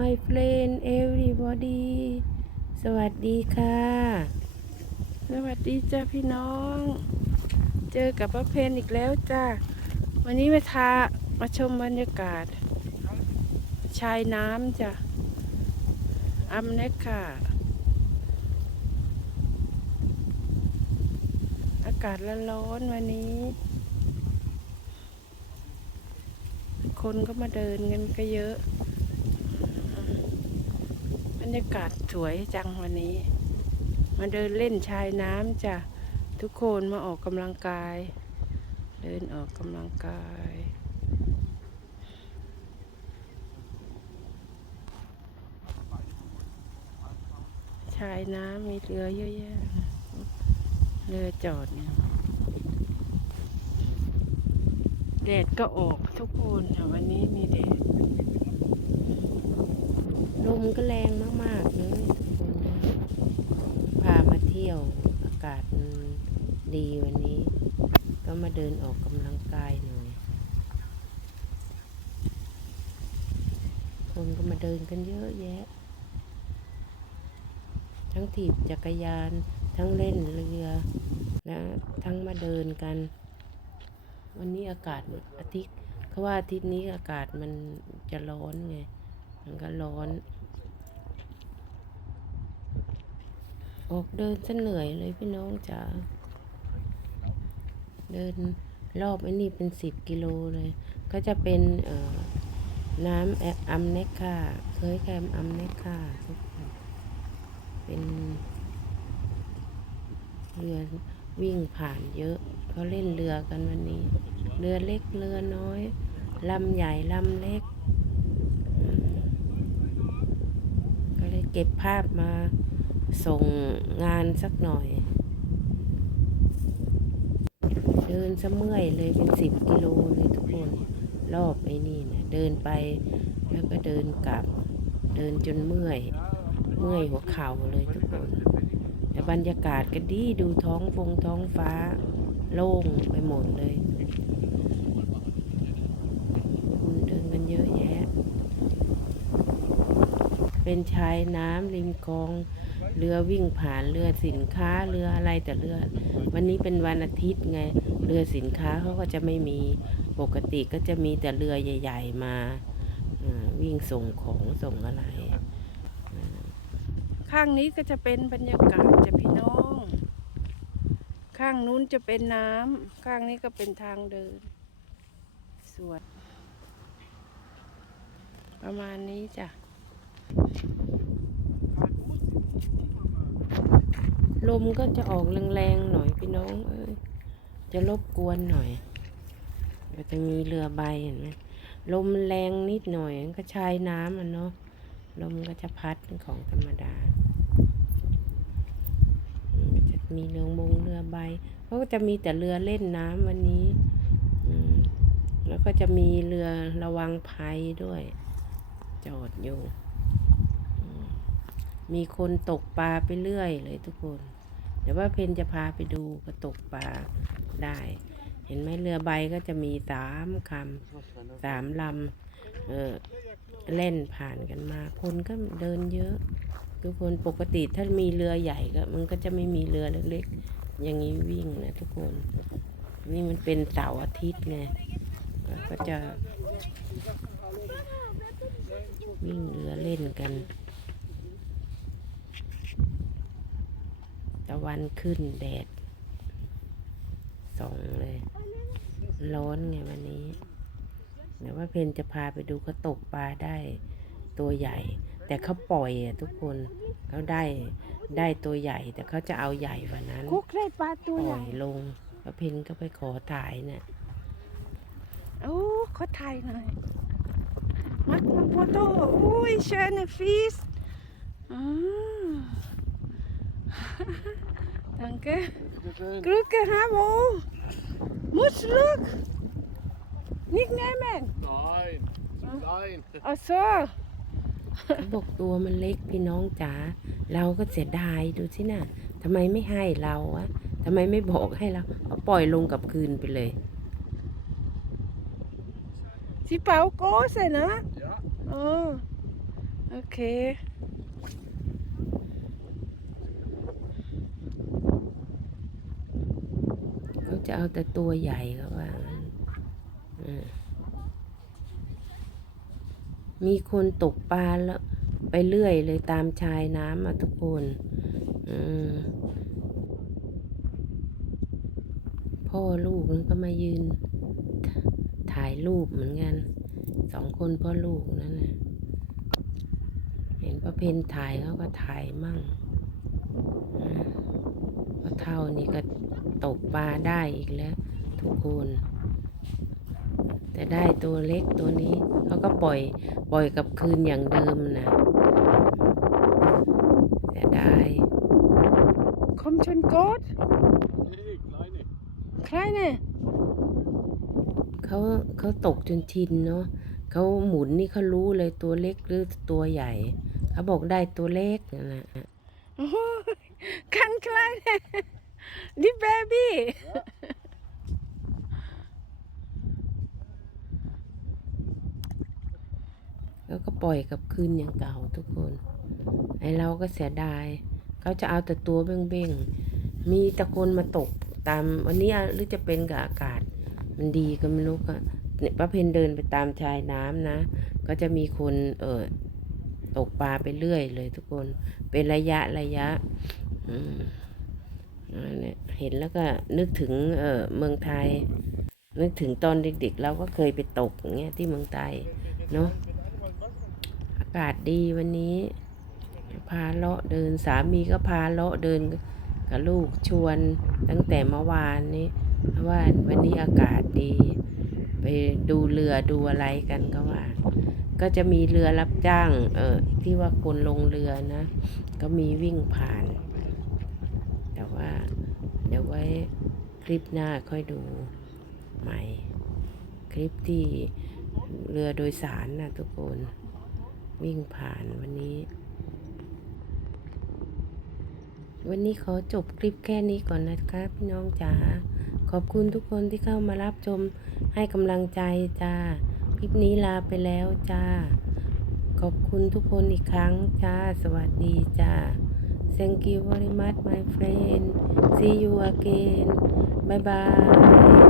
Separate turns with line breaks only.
My friend everybody สวัสดีค่ะ สวัสดีจ้าพี่น้อง เจอกับป้าเพนอีกแล้วจ้าวันนี้มาทามาชมบรรยากาศ ชายน้ำจ้ะอัมเนกค่ะ อากาศร้อนๆวันนี้ คนก็มาเดินกันก็เยอะ รรยากาศสวยจังวันนี้ มาเดินเล่นชายน้ำจ้ะ ทุกคนมาออกกำลังกาย เดินออกกำลังกายชายน้ำมีเรือเยอะแยะ เรือจอดเนี่ยแดดก็ออกทุกคนค่ะวันนี้มีแดด ลมก็แรงมากๆเลยทุกคนนะพามาเที่ยวอากาศดีวันนี้ ก็มาเดินออกกำลังกายหน่อย คนก็มาเดินกันเยอะแยะ ทั้งถีบจักรยาน ทั้งเล่นเรือและทั้งมาเดินกัน วันนี้อากาศอาทิตย์เขาว่าอาทิตย์นี้อากาศมันจะร้อนไง มันก็ร้อน ออกเดินซะเหนื่อยเลยพี่น้องจ๋า เดินรอบไอ้นี่เป็นสิบกิโลเลย ก็จะเป็นน้ำแออัมเนคค่าเคยแคมอัมเนคค่าทุกคนเป็นเรือวิ่งผ่านเยอะเขาเล่นเรือกันวันนี้ เรือเล็กเรือน้อยลำใหญ่ลำเล็ก ก็เลยเก็บภาพมา ส่งงานสักหน่อย เดินซะเมื่อยเลยเป็นสิบกิโลเลยทุกคน รอบไอ้นี่นะเดินไปแล้วก็เดินกลับ เดินจนเมื่อย เมื่อยหัวเข่าเลยทุกคน แต่บรรยากาศก็ดีดูท้องฟงท้องฟ้า โล่งไปหมดเลยคนเดินกันเยอะแยะ เป็นชายน้ำริมคลอง เรือวิ่งผ่านเรือสินค้าเรืออะไรแต่เรือ วันนี้เป็นวันอาทิตย์ไงเรือสินค้าเขาก็จะไม่มีปกติก็จะมีแต่เรือใหญ่ ๆ มาวิ่งส่งของส่งอะไร ข้างนี้ก็จะเป็นบรรยากาศจะพี่น้อง ข้างนู้นจะเป็นน้ำข้างนี้ก็เป็นทางเดินสวนประมาณนี้จ้ะ ลมก็จะออกแรงๆหน่อยพี่น้อง เอ้ยจะรบกวนหน่อยก็จะมีเรือใบเห็นไหมลมแรงนิดหน่อยก็ชายน้ำอะเนาะลมก็จะพัดเป็นของธรรมดาจะมีเรือบงเรือใบเขาก็จะมีแต่เรือเล่นน้ำวันนี้แล้วก็จะมีเรือระวังภัยด้วย จอดอยู่มีคนตกปลาไปเรื่อยเลยทุกคน เดี๋ยวว่าเพนจะพาไปดูก็ตกปลาได้ เห็นไหมเรือใบก็จะมีสามคำสามลำเออเล่นผ่านกันมา คนก็เดินเยอะทุกคนปกติถ้ามีเรือใหญ่ก็ มันก็จะไม่มีเรือเล็กๆ อย่างนี้วิ่งนะทุกคน นี่มันเป็นเสาร์อาทิตย์ไงก็จะวิ่งเรือเล่นกัน ตะวันขึ้นแดดส่องเลย ร้อนไงวันนี้เดี๋ยวว่าเพนจะพาไปดูเขาตกปลาได้ตัวใหญ่ แต่เขาปล่อยอะทุกคนเขาได้ได้ตัวใหญ่ แต่เขาจะเอาใหญ่กว่านั้น
คุกได้ปลาตัว
ป
ให
ล่
ญ่
อยลงแล้วเพนก็ไปขอถ่ายเนี่ย
โอ้ขอถ่ายหน่อยมักมาโฟโต้อุ้ยเชนฟิสอืม danke Glücke Hamo muss look nicht nehmen
Nein, zu klein.
ach so
เขาบอกตัวมันเล็กพี่น้องจ๋าเราก็เสียดายดูสินะ่ะทำไมไม่ให้เราอะทำไมไม่บอกให้เราเอาปล่อยลงกับคืนไปเลย
sie braucht große ne
Ja,
อ๋อโอเค
เขา จะเอาแต่ตัวใหญ่เขาว่างั้นมีคนตกปลาแล้ว ไปเรื่อยเลยตามชายน้ำอะทุกคนพ่อลูกนั่นก็มายืน ถ่ายรูปเหมือนกันสองคนพ่อลูกนั่นแหละเห็นป้าเพนถ่ายเขาก็ถ่ายมั่งพ่อเท่านี่ก็ ตกปลาได้อีกแล้ว ทุกคน แต่ได้ตัวเล็กตัวนี้เขาก็ปล่อยปล่อยกลับคืนอย่างเดิมนะแต่ได้
Kommt schon gut?
Nee, kleine.
Kleine.
เขาเขาตกจนชินเนาะเขาหมุนนี่เขารู้เลยตัวเล็กหรือตัวใหญ่ เขาบอกได้ตัวเล็กนั่นนะ
Oh, ganz kleine. Die Baby.
แล้วก็ปล่อยกับคืนอย่างเก่าทุกคน ไอเราก็เสียดาย เขาจะเอาแต่ตัวเบ้งๆ มีตะคนมาตกตามวันนี้หรือจะเป็นกับอากาศ มันดีก็ไม่รู้ก็ป้าเพนเดินไปตามชายน้ำนะ ก็จะมีคนเออตกปลาไปเรื่อยเลยทุกคน เป็นระยะระยะ อืม เนี่ยเห็นแล้วก็นึกถึงเออเมืองไทย นึกถึงตอนเด็กๆ เราก็เคยไปตกเงี้ยที่เมืองไทยเนาะอากาศดีวันนี้ พาเลาะเดินสามีก็พาเลาะเดินกับลูกชวนตั้งแต่เมื่อวานนี้ว่าวันนี้อากาศดี ไปดูเรือดูอะไรกันก็ว่า ก็จะมีเรือรับจ้างเออที่ว่าคนลงเรือนะ ก็มีวิ่งผ่าน แต่ว่าเดี๋ยวไว้คลิปหน้าค่อยดูใหม่ คลิปที่เรือโดยสารนะทุกคน วิ่งผ่านวันนี้ วันนี้ขอจบคลิปแค่นี้ก่อนนะครับพี่น้องจ๋าขอบคุณทุกคนที่เข้ามารับชมให้กำลังใจจ้าคลิปนี้ลาไปแล้วจ้า ขอบคุณทุกคนอีกครั้งจ้า สวัสดีจ้า Thank you very much my friend. See you again. Bye bye